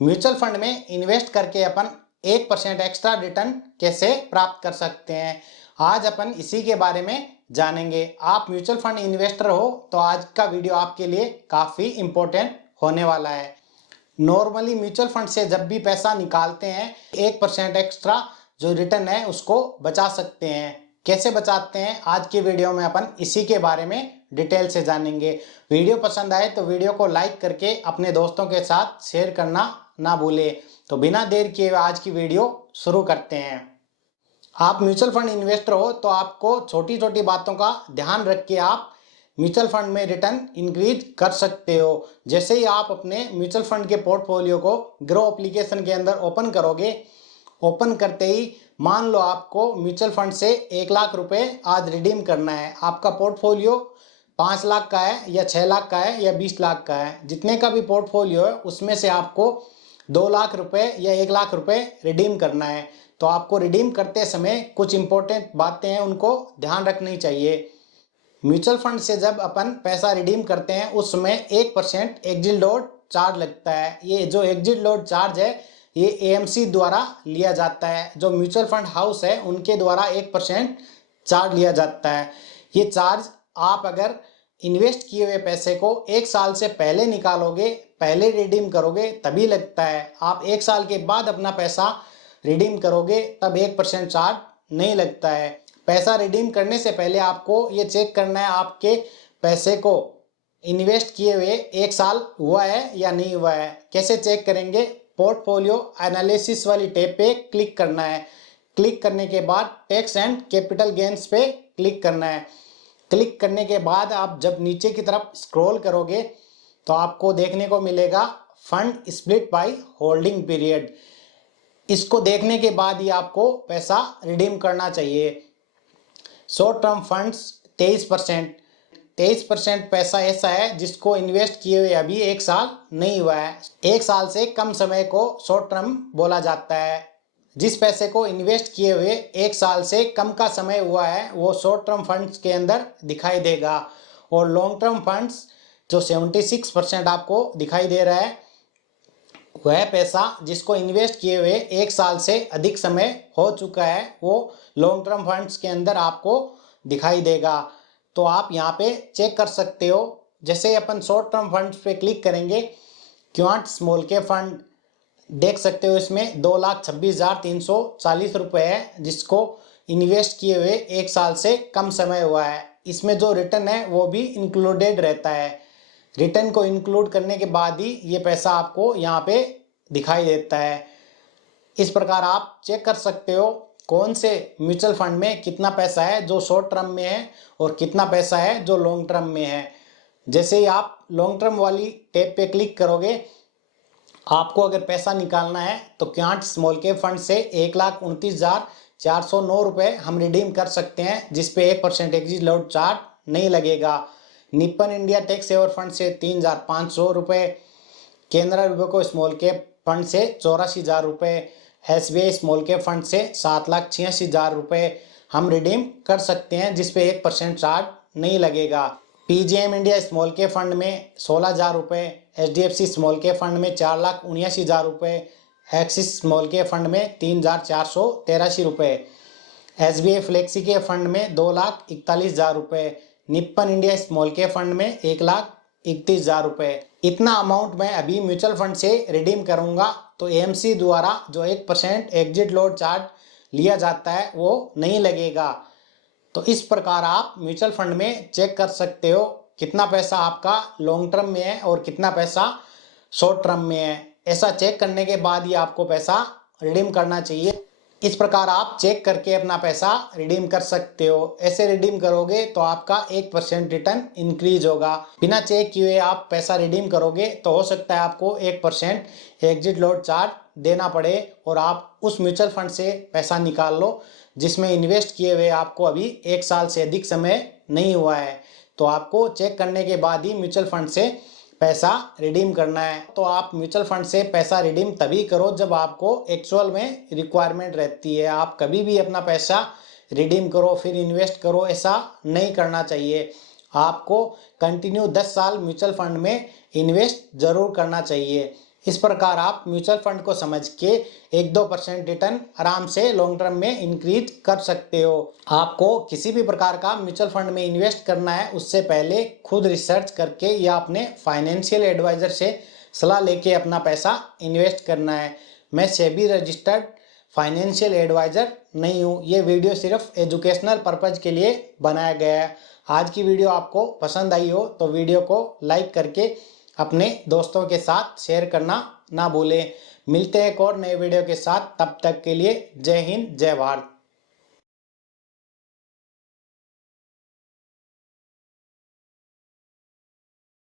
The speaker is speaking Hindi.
म्यूचुअल फंड में इन्वेस्ट करके अपन 1% एक्स्ट्रा रिटर्न कैसे प्राप्त कर सकते हैं, आज अपन इसी के बारे में जानेंगे। आप म्यूचुअल फंड इन्वेस्टर हो तो आज का वीडियो आपके लिए काफ़ी इम्पोर्टेंट होने वाला है। नॉर्मली म्यूचुअल फंड से जब भी पैसा निकालते हैं 1% एक्स्ट्रा जो रिटर्न है उसको बचा सकते हैं। कैसे बचाते हैं आज की वीडियो में अपन इसी के बारे में डिटेल से जानेंगे। वीडियो पसंद आए तो वीडियो को लाइक करके अपने दोस्तों के साथ शेयर करना ना भूले। तो बिना देर किए आज की वीडियो शुरू करते हैं। आप म्यूचुअल फंड इन्वेस्टर हो तो आपको छोटी छोटी बातों का ध्यान रख के आप म्यूचुअल फंड में रिटर्न इंक्रीज कर सकते हो। जैसे ही आप अपने म्यूचुअल फंड के पोर्टफोलियो को ग्रो एप्लीकेशन के अंदर ओपन करोगे, ओपन करते ही मान लो आपको म्यूचुअल फंड से 1 लाख रुपए आज रिडीम करना है। आपका पोर्टफोलियो 5 लाख का है या 6 लाख का है या 20 लाख का है, जितने का भी पोर्टफोलियो है उसमें से आपको 2 लाख रुपए या 1 लाख रुपए रिडीम करना है। तो आपको रिडीम करते समय कुछ इंपॉर्टेंट बातें हैं, उनको ध्यान रखनी चाहिए। म्यूचुअल फंड से जब अपन पैसा रिडीम करते हैं उसमें 1% एग्जिट लोड चार्ज लगता है। ये जो एग्जिट लोड चार्ज है ये एएमसी द्वारा लिया जाता है। जो म्यूचुअल फंड हाउस है उनके द्वारा 1% चार्ज लिया जाता है। ये चार्ज आप अगर इन्वेस्ट किए हुए पैसे को 1 साल से पहले निकालोगे, पहले रिडीम करोगे तभी लगता है। आप 1 साल के बाद अपना पैसा रिडीम करोगे तब 1% चार्ज नहीं लगता है। पैसा रिडीम करने से पहले आपको ये चेक करना है आपके पैसे को इन्वेस्ट किए हुए 1 साल हुआ है या नहीं हुआ है। कैसे चेक करेंगे? पोर्टफोलियो एनालिसिस वाली टैब पे क्लिक करना है। क्लिक करने के बाद टैक्स एंड कैपिटल गेन्स पे क्लिक करना है। क्लिक करने के बाद आप जब नीचे की तरफ स्क्रॉल करोगे तो आपको देखने को मिलेगा fund split by holding period. इसको देखने के बाद ही आपको पैसा रिडीम करना चाहिए। शॉर्ट टर्म फंड्स 23% पैसा ऐसा है जिसको इन्वेस्ट किए हुए अभी 1 साल नहीं हुआ है। 1 साल से कम समय को शॉर्ट टर्म बोला जाता है। जिस पैसे को इन्वेस्ट किए हुए 1 साल से कम का समय हुआ है वो शॉर्ट टर्म फंड्स के अंदर दिखाई देगा। और लॉन्ग टर्म फंड्स जो 76% आपको दिखाई दे रहा है वह पैसा जिसको इन्वेस्ट किए हुए 1 साल से अधिक समय हो चुका है वो लॉन्ग टर्म फंड्स के अंदर आपको दिखाई देगा। तो आप यहाँ पे चेक कर सकते हो। जैसे अपन शॉर्ट टर्म फंड्स पे क्लिक करेंगे, क्वांट स्मॉल कैप फंड देख सकते हो, इसमें 2,26,340 रुपये है जिसको इन्वेस्ट किए हुए 1 साल से कम समय हुआ है। इसमें जो रिटर्न है वो भी इंक्लूडेड रहता है। रिटर्न को इंक्लूड करने के बाद ही ये पैसा आपको यहाँ पे दिखाई देता है। इस प्रकार आप चेक कर सकते हो कौन से म्यूचुअल फंड में कितना पैसा है जो शॉर्ट टर्म में है और कितना पैसा है जो लॉन्ग टर्म में है। जैसे ही आप लॉन्ग टर्म वाली टैब पे क्लिक करोगे, आपको अगर पैसा निकालना है तो क्वांट स्मॉल कैप फंड से 1,29,409 रुपये हम रिडीम कर सकते हैं, जिसपे 1% एग्जिट लोड चार्ज नहीं लगेगा। Nippon India tax saver fund से 3,500 रुपये, Canara UCO small cap fund से 84,000 रुपये, एसबीआई स्मॉल कैप फंड से 7,86,000 रुपये हम रिडीम कर सकते हैं, जिसपे 1% चार्ज नहीं लगेगा। PGM India small cap fund में 16,000 रुपये, एचडीएफसी स्मॉल कैप फंड में 4,79,000 रुपये, एक्सिस स्मॉल कैप फंड में 3,483 रुपये, एसबीआई फ्लेक्सी के फंड में 2,41,000 रुपये, Nippon India small cap fund में 1,31,000 रुपये। इतना अमाउंट मैं अभी म्यूचुअल फंड से रिडीम करूंगा तो एएमसी द्वारा जो 1% एग्जिट लोड चार्ज लिया जाता है वो नहीं लगेगा। तो इस प्रकार आप म्यूचुअल फंड में चेक कर सकते हो कितना पैसा आपका लॉन्ग टर्म में है और कितना पैसा शॉर्ट टर्म में है। ऐसा चेक करने के बाद ही आपको पैसा रिडीम करना चाहिए। इस प्रकार आप चेक करके अपना पैसा रिडीम कर सकते हो। ऐसे रिडीम करोगे तो आपका 1% रिटर्न इंक्रीज होगा। बिना चेक किए आप पैसा रिडीम करोगे तो हो सकता है आपको 1% एग्जिट लोड चार्ज देना पड़े और आप उस म्यूचुअल फंड से पैसा निकाल लो जिसमें इन्वेस्ट किए हुए आपको अभी 1 साल से अधिक समय नहीं हुआ है। तो आपको चेक करने के बाद ही म्यूचुअल फंड से पैसा रिडीम करना है। तो आप म्यूचुअल फंड से पैसा रिडीम तभी करो जब आपको एक्चुअल में रिक्वायरमेंट रहती है। आप कभी भी अपना पैसा रिडीम करो फिर इन्वेस्ट करो, ऐसा नहीं करना चाहिए। आपको कंटिन्यू 10 साल म्यूचुअल फंड में इन्वेस्ट जरूर करना चाहिए। इस प्रकार आप म्यूचुअल फंड को समझ के 1-2% रिटर्न आराम से लॉन्ग टर्म में इंक्रीज कर सकते हो। आपको किसी भी प्रकार का म्यूचुअल फंड में इन्वेस्ट करना है उससे पहले खुद रिसर्च करके या अपने फाइनेंशियल एडवाइजर से सलाह लेके अपना पैसा इन्वेस्ट करना है। मैं सेबी रजिस्टर्ड फाइनेंशियल एडवाइजर नहीं हूँ। ये वीडियो सिर्फ एजुकेशनल पर्पज के लिए बनाया गया है। आज की वीडियो आपको पसंद आई हो तो वीडियो को लाइक करके अपने दोस्तों के साथ शेयर करना ना भूलें। मिलते हैं एक और नए वीडियो के साथ, तब तक के लिए जय हिंद जय भारत।